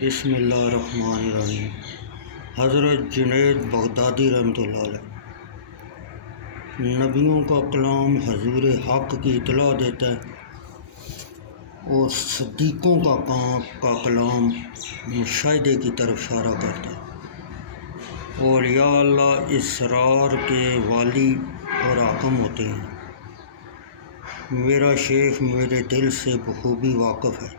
بسم اللہ الرحمن الرحیم۔ حضرت جنید بغدادی رحمۃ اللہ علیہ نبیوں کا کلام حضور حق کی اطلاع دیتا ہے اور صدیقوں کا کلام مشاہدے کی طرف اشارہ کرتا ہے، اور یا اللہ اسرار کے والی اور حاکم ہوتے ہیں۔ میرا شیخ میرے دل سے بخوبی واقف ہے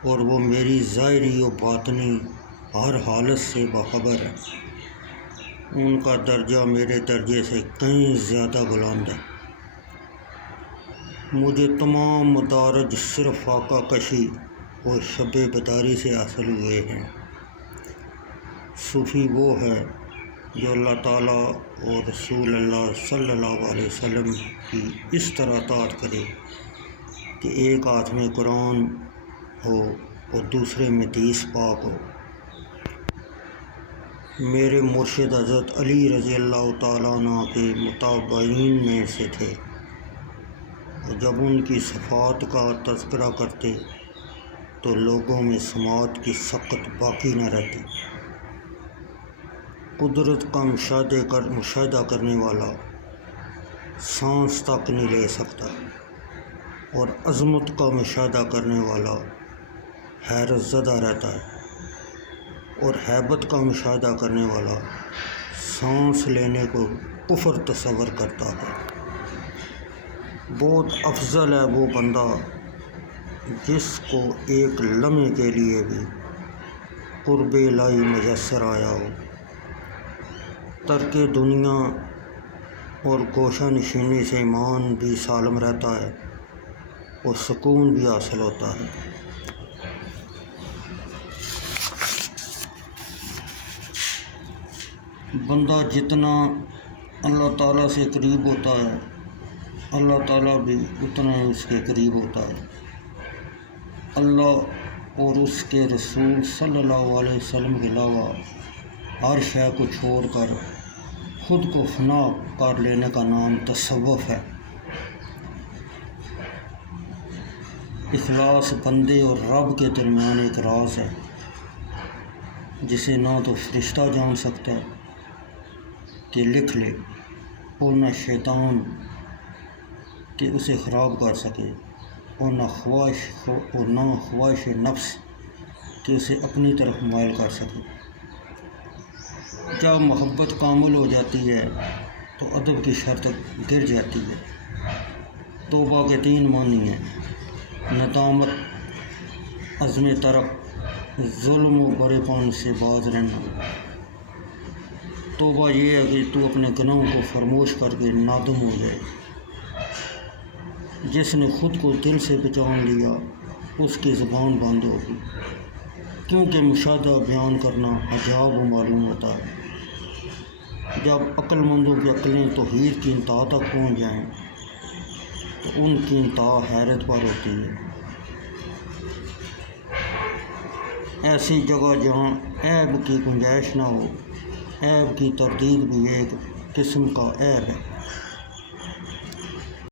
اور وہ میری ظاہری و باطنی ہر حالت سے باخبر ہے۔ ان کا درجہ میرے درجے سے کہیں زیادہ بلند ہے۔ مجھے تمام مدارج صرف فاقہ کشی اور شب بیداری سے حاصل ہوئے ہیں۔ صوفی وہ ہے جو اللہ تعالیٰ اور رسول اللہ صلی اللہ علیہ وسلم کی اس طرح اطاعت کرے کہ ایک ہاتھ میں قرآن ہو اور دوسرے میں حدیث پاک ہو۔ میرے مرشد حضرت علی رضی اللہ تعالیٰ عنہ کے متابعین میں سے تھے، اور جب ان کی صفات کا تذکرہ کرتے تو لوگوں میں سماعت کی سقط باقی نہ رہتی۔ قدرت کا مشاہدہ کرنے والا سانس تک نہیں لے سکتا، اور عظمت کا مشاہدہ کرنے والا حیرت زدہ رہتا ہے، اور ہیبت کا مشاہدہ کرنے والا سانس لینے کو کفر تصور کرتا ہے۔ بہت افضل ہے وہ بندہ جس کو ایک لمحے کے لیے بھی قرب الہی میسر آیا ہو۔ ترک دنیا اور گوشہ نشینی سے ایمان بھی سالم رہتا ہے اور سکون بھی حاصل ہوتا ہے۔ بندہ جتنا اللہ تعالیٰ سے قریب ہوتا ہے، اللہ تعالیٰ بھی اتنا ہی اس کے قریب ہوتا ہے۔ اللہ اور اس کے رسول صلی اللہ علیہ وسلم کے علاوہ ہر شے کو چھوڑ کر خود کو فنا کر لینے کا نام تصوف ہے۔ اخلاص بندے اور رب کے درمیان ایک راز ہے جسے نہ تو فرشتہ جان سکتا ہے کہ لکھ لے، اور نہ شیطان کہ اسے خراب کر سکے، اور نہ خواہش نفس کہ اسے اپنی طرف مائل کر سکے۔ جب محبت کامل ہو جاتی ہے تو ادب کی شرط گر جاتی ہے۔ توبہ کے 3 معنی ہیں: ندامت، عزم ترک، ظلم و برے پن سے باز رہنا۔ توبہ یہ ہے کہ تو اپنے گناہوں کو فراموش کر کے نادم ہو جائے۔ جس نے خود کو دل سے پہچان لیا اس کی زبان بند ہوگی، کیونکہ مشاہدہ بیان کرنا حجاب و معلوم ہوتا ہے۔ جب عقل مندوں کی عقلیں توحید کی انتہا تک پہنچ جائیں تو ان کی انتہا حیرت پر ہوتی ہے۔ ایسی جگہ جہاں عیب کی گنجائش نہ ہو، عیب کی تردید بھی ایک قسم کا عیب ہے۔